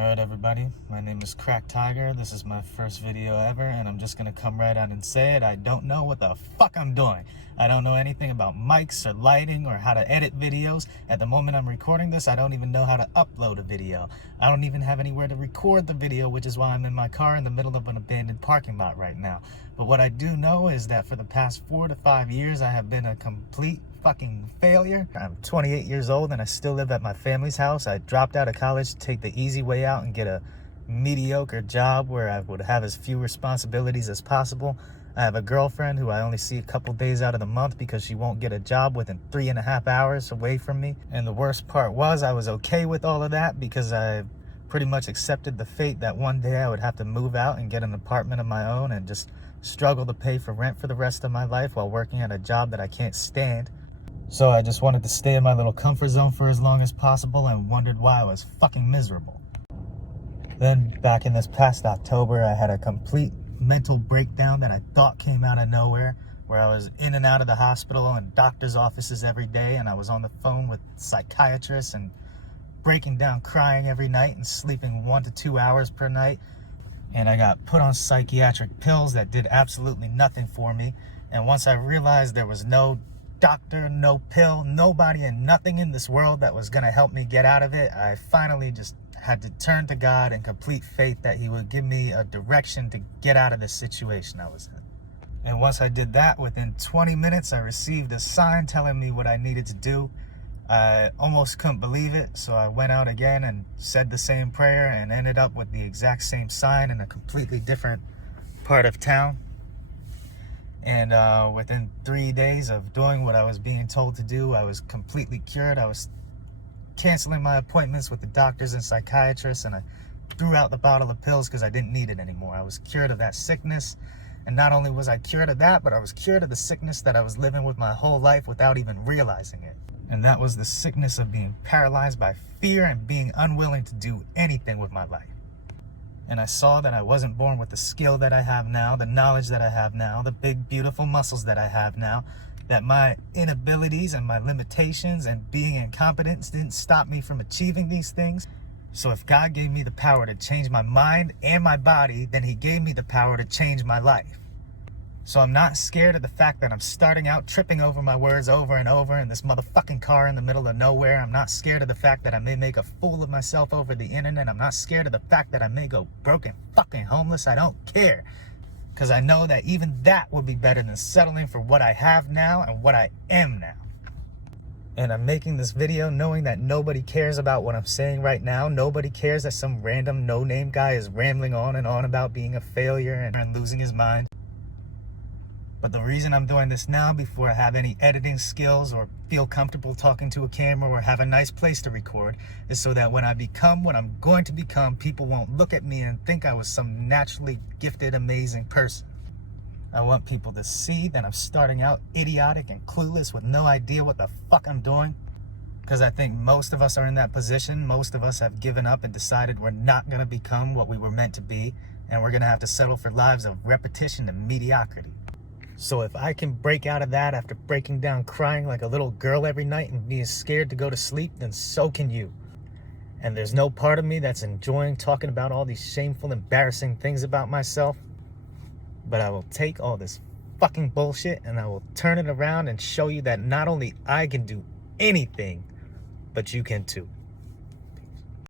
Alright everybody, my name is Crack Tiger. This is my first video ever, and I'm just gonna come right out and say it. I don't know what the fuck I'm doing. I don't know anything about mics or lighting or how to edit videos. At the moment I'm recording this, I don't even know how to upload a video. I don't even have anywhere to record the video, which is why I'm in my car in the middle of an abandoned parking lot right now. But what I do know is that for the past 4 to 5 years, I have been a complete fucking failure. I'm 28 years old and I still live at my family's house. I dropped out of college to take the easy way out and get a mediocre job where I would have as few responsibilities as possible. I have a girlfriend who I only see a couple days out of the month because she won't get a job within 3.5 hours away from me. And the worst part was I was okay with all of that because I pretty much accepted the fate that one day I would have to move out and get an apartment of my own and just struggle to pay for rent for the rest of my life while working at a job that I can't stand. So I just wanted to stay in my little comfort zone for as long as possible and wondered why I was fucking miserable. Then back in this past October, I had a complete mental breakdown that I thought came out of nowhere, where I was in and out of the hospital and doctor's offices every day, and I was on the phone with psychiatrists and breaking down crying every night and sleeping 1 to 2 hours per night. And I got put on psychiatric pills that did absolutely nothing for me. And once I realized there was no doctor, no pill, nobody and nothing in this world that was going to help me get out of it, I finally just had to turn to God and complete faith that he would give me a direction to get out of this situation I was in. And once I did that, within 20 minutes, I received a sign telling me what I needed to do. I almost couldn't believe it, so I went out again and said the same prayer and ended up with the exact same sign in a completely different part of town. And within 3 days of doing what I was being told to do, I was completely cured. I was canceling my appointments with the doctors and psychiatrists, and I threw out the bottle of pills because I didn't need it anymore. I was cured of that sickness. And not only was I cured of that, but I was cured of the sickness that I was living with my whole life without even realizing it. And that was the sickness of being paralyzed by fear and being unwilling to do anything with my life. And I saw that I wasn't born with the skill that I have now, the knowledge that I have now, the big, beautiful muscles that I have now, that my inabilities and my limitations and being incompetent didn't stop me from achieving these things. So if God gave me the power to change my mind and my body, then he gave me the power to change my life. So I'm not scared of the fact that I'm starting out tripping over my words over and over in this motherfucking car in the middle of nowhere. I'm not scared of the fact that I may make a fool of myself over the internet. I'm not scared of the fact that I may go broke and fucking homeless. I don't care. Because I know that even that will be better than settling for what I have now and what I am now. And I'm making this video knowing that nobody cares about what I'm saying right now. Nobody cares that some random no-name guy is rambling on and on about being a failure and losing his mind. But the reason I'm doing this now, before I have any editing skills or feel comfortable talking to a camera or have a nice place to record, is so that when I become what I'm going to become, people won't look at me and think I was some naturally gifted, amazing person. I want people to see that I'm starting out idiotic and clueless with no idea what the fuck I'm doing. Because I think most of us are in that position. Most of us have given up and decided we're not going to become what we were meant to be. And we're going to have to settle for lives of repetition and mediocrity. So if I can break out of that after breaking down crying like a little girl every night and being scared to go to sleep, then so can you. And there's no part of me that's enjoying talking about all these shameful, embarrassing things about myself. But I will take all this fucking bullshit and I will turn it around and show you that not only I can do anything, but you can too.